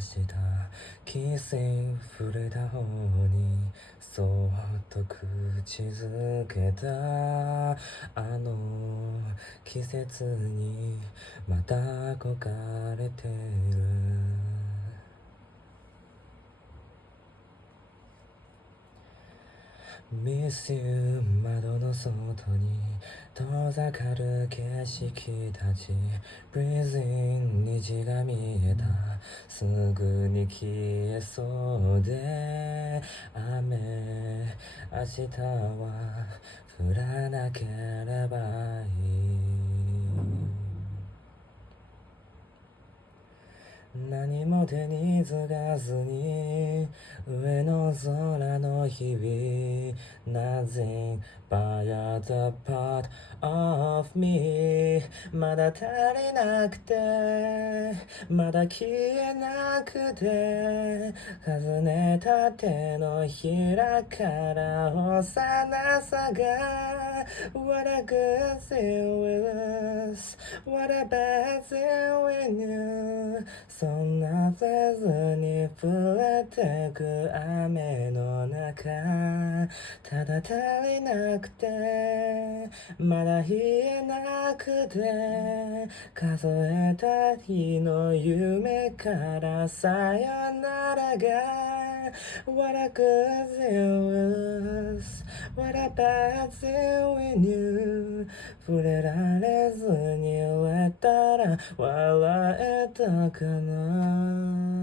したキス触れた方にそっと口づけたあの季節にまた憧れてるMiss you 窓の外に遠ざかる景色たち Breathing 虹が見えたすぐに消えそうで雨明日は降らなければいい何も手につかずに上の空の日々 Nothing but a part of me まだ足りなくてまだ消えなくて重ねた手のひらから幼さが What a good thing was What a bad thing we knew そんなフェーズに触れてく雨の中ただ足りなくてまだ言えなくて数えた日の夢からさよならが What a good thing was What a bad thing we knew 触れられずに終えたら笑えたかな